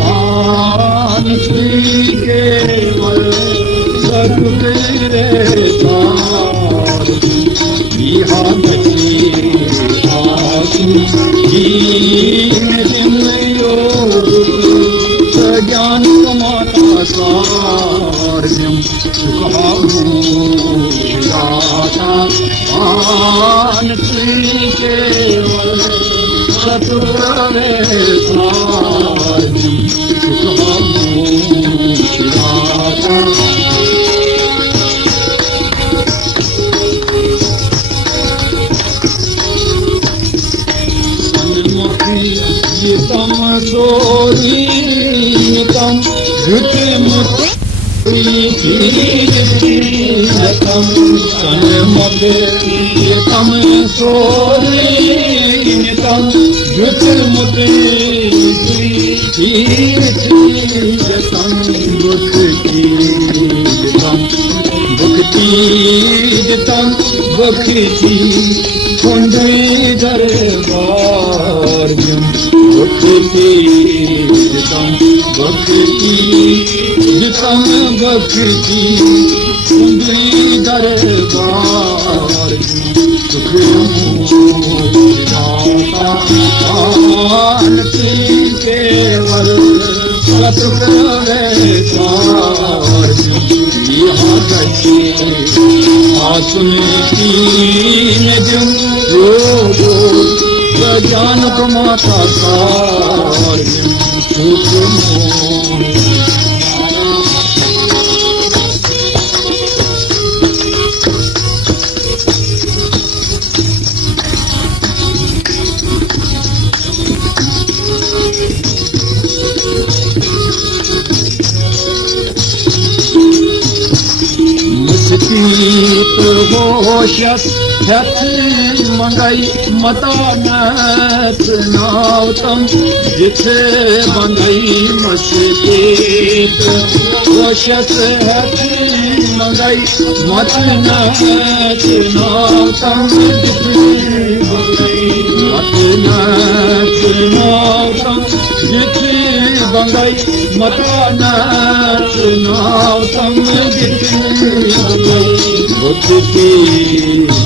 पान के सत तेरे तार बिहान ज्ञान कमाता सार्यम सुखाता पान केवल सतुरे सार्यम सुखाता तम सोरी तम झुके तम सन मगे तम सोरी तम झुके मुते तम बुखती तम बुखती कुंडी दरबार भक्ति जितम भक्ति कुंडी दरबार सुख केवल सुनती ज्ञान कमाता होशस हथ मंगाई मतानत नावतम जिथे बंगाई मस्तीत होशस हथ मंगाई मतानत नावतम जिथे बंगाई मतानत नावतम जिथे बंगाई मतानत नावतम जिथे भक्ति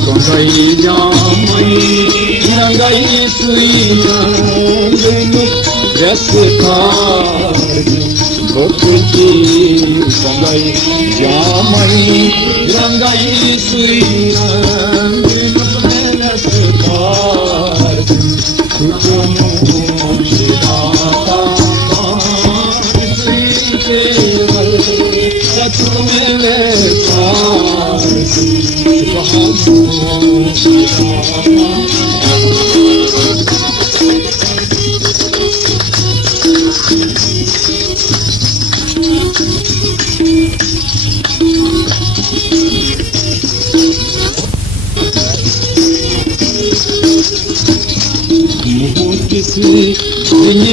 गंगाई जामई रंगाई सुई रस भक्ति गंगाई जामई रंगाई सुई रस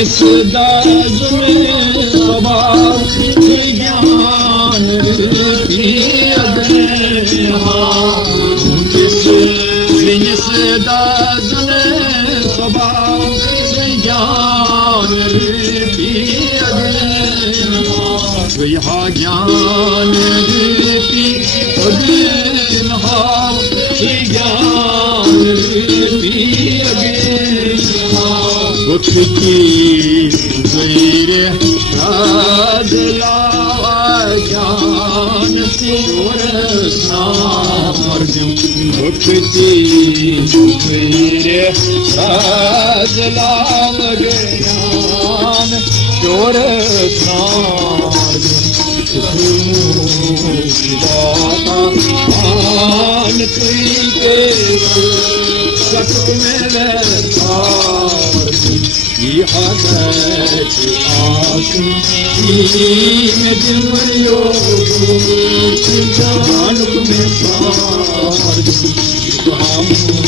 किस दाज में स्वभाव ज्ञान किस दाज में स्वभाव ज्ञान यहाँ ज्ञान भक्ति मेरे राजलावा ज्ञान भक्ति मेरे राजलाव ज्ञान चोर सत मेरे में